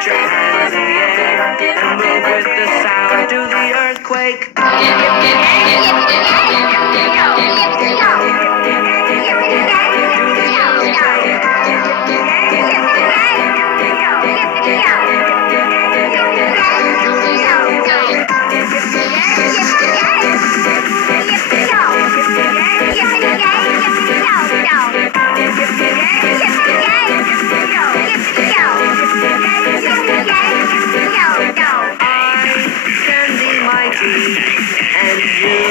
Jump in the air and move with the sound. Do the earthquake. I can be mighty, and you